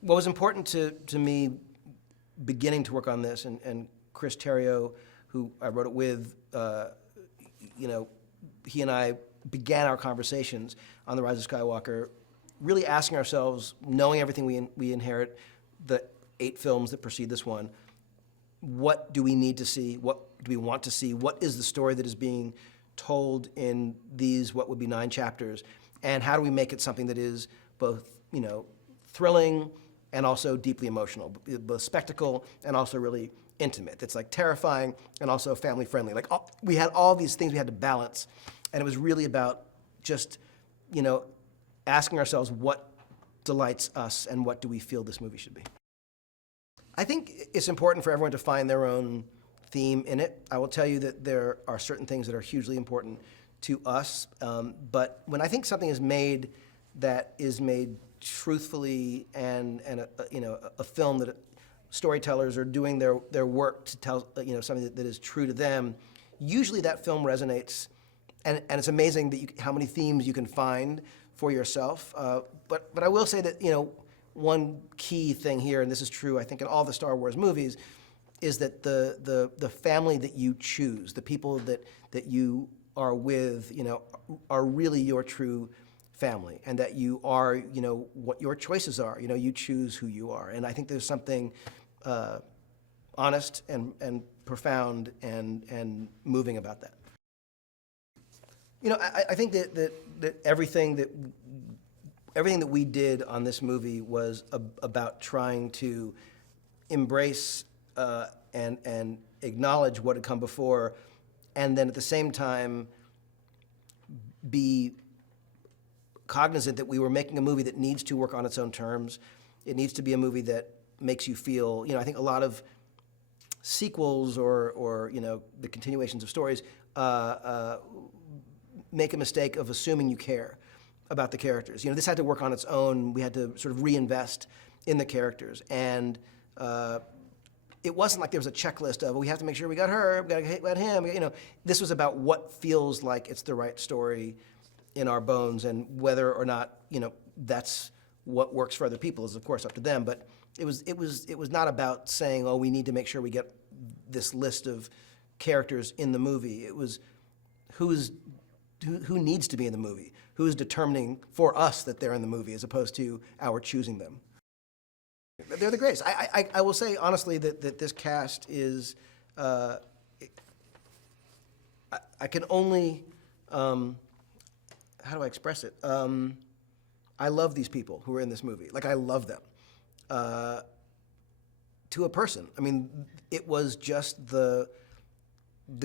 What was important to me beginning to work on this, and Chris Terrio, who I wrote it with, you know, he and I began our conversations on The Rise of Skywalker, really asking ourselves, knowing everything we inherit, the 8 films that precede this one, what do we need to see? What do we want to see? What is the story that is being told in these, what would be 9 chapters? And how do we make it something that is both, you know, thrilling and also deeply emotional, both spectacle and also really intimate. It's like terrifying and also family friendly. Like we had all these things we had to balance, and it was really about just, you know, asking ourselves what delights us and what do we feel this movie should be. I think it's important for everyone to find their own theme in it. I will tell you that there are certain things that are hugely important to us, but when I think something is made that is made truthfully and you know, a film that storytellers are doing their work to tell, you know, something that is true to them, usually that film resonates, and it's amazing that how many themes you can find for yourself. But I will say that, you know, one key thing here, and this is true I think in all the Star Wars movies, is that the family that you choose, the people that you are with, you know, are really your true family, and that you are, you know, what your choices are. You know, you choose who you are, and I think there's something honest and profound and moving about that. You know, I think that everything that we did on this movie was about trying to embrace and acknowledge what had come before, and then at the same time be cognizant that we were making a movie that needs to work on its own terms. It needs to be a movie that makes you feel, you know, I think a lot of sequels or you know, the continuations of stories make a mistake of assuming you care about the characters. You know, this had to work on its own. We had to sort of reinvest in the characters, and it wasn't like there was a checklist of, we have to make sure we got her, we got to get him. You know, this was about what feels like it's the right story in our bones, and whether or not, you know, that's what works for other people is of course up to them. But it was not about saying, oh, we need to make sure we get this list of characters in the movie. It was who needs to be in the movie, who is determining for us that they're in the movie, as opposed to our choosing them. They're the greatest. I will say honestly that this cast is, I can only, how do I express it? I love these people who are in this movie. Like, I love them. To a person. I mean, it was just the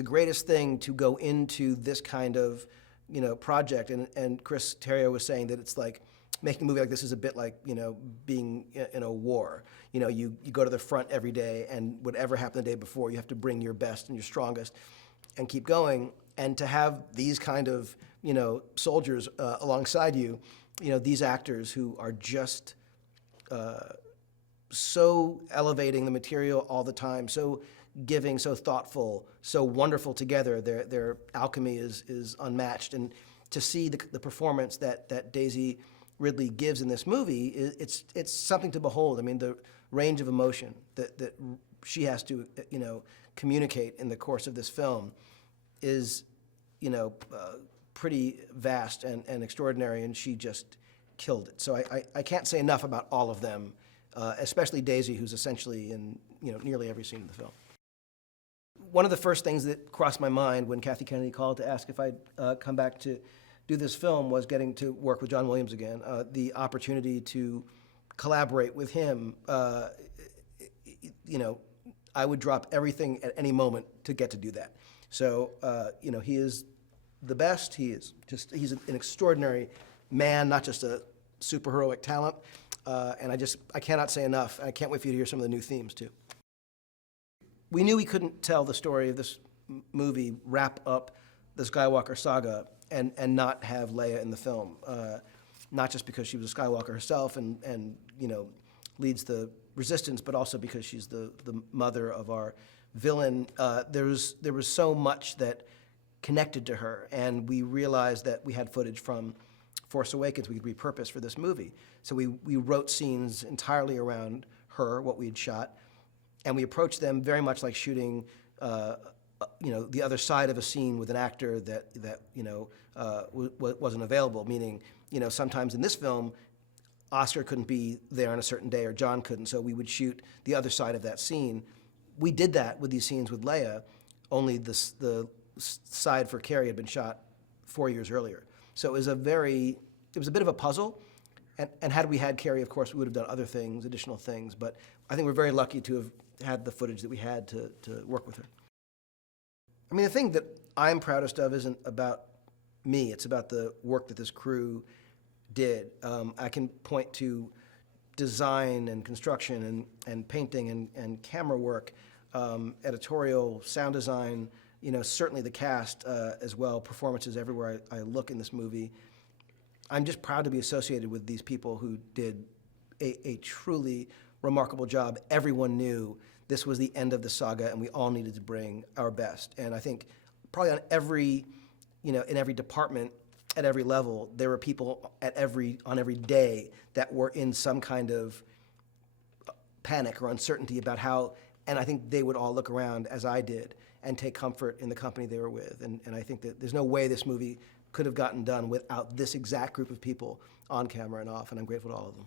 greatest thing to go into this kind of, you know, project. And Chris Terrio was saying that it's like, making a movie like this is a bit like, you know, being in a war. You know, you go to the front every day, and whatever happened the day before, you have to bring your best and your strongest and keep going. And to have these kind of, you know, soldiers alongside you, you know, these actors who are just so elevating the material all the time, so giving, so thoughtful, so wonderful together. Their alchemy is unmatched. And to see the performance that Daisy Ridley gives in this movie, it's something to behold. I mean, the range of emotion that she has to, you know, communicate in the course of this film is, you know, pretty vast and extraordinary, and she just killed it. So I can't say enough about all of them, especially Daisy, who's essentially in, you know, nearly every scene in the film. One of the first things that crossed my mind when Kathy Kennedy called to ask if I'd come back to do this film was getting to work with John Williams again. The opportunity to collaborate with him, you know, I would drop everything at any moment to get to do that. So, you know, he is the best. He's an extraordinary man, not just a superheroic talent. And I cannot say enough. I can't wait for you to hear some of the new themes too. We knew we couldn't tell the story of this movie, wrap up the Skywalker saga, and not have Leia in the film. Not just because she was a Skywalker herself and you know, leads the Resistance, but also because she's the mother of our villain. There was so much that connected to her, and we realized that we had footage from Force Awakens we could repurpose for this movie. So we wrote scenes entirely around her, what we had shot, and we approached them very much like shooting, the other side of a scene with an actor that wasn't available. Meaning, sometimes in this film, Oscar couldn't be there on a certain day, or John couldn't, so we would shoot the other side of that scene. We did that with these scenes with Leia, only the side for Carrie had been shot 4 years earlier. So it was a bit of a puzzle. And had we had Carrie, of course, we would have done other things, additional things. But I think we're very lucky to have had the footage that we had to work with her. I mean, the thing that I'm proudest of isn't about me. It's about the work that this crew did. I can point to design and construction and painting and camera work, editorial, sound design, certainly the cast as well, performances everywhere I look in this movie. I'm just proud to be associated with these people who did a truly remarkable job. Everyone knew this was the end of the saga and we all needed to bring our best. And I think probably on every, in every department, at every level, there were people on every day that were in some kind of panic or uncertainty about how, and I think they would all look around as I did and take comfort in the company they were with. And I think that there's no way this movie could have gotten done without this exact group of people on camera and off, and I'm grateful to all of them.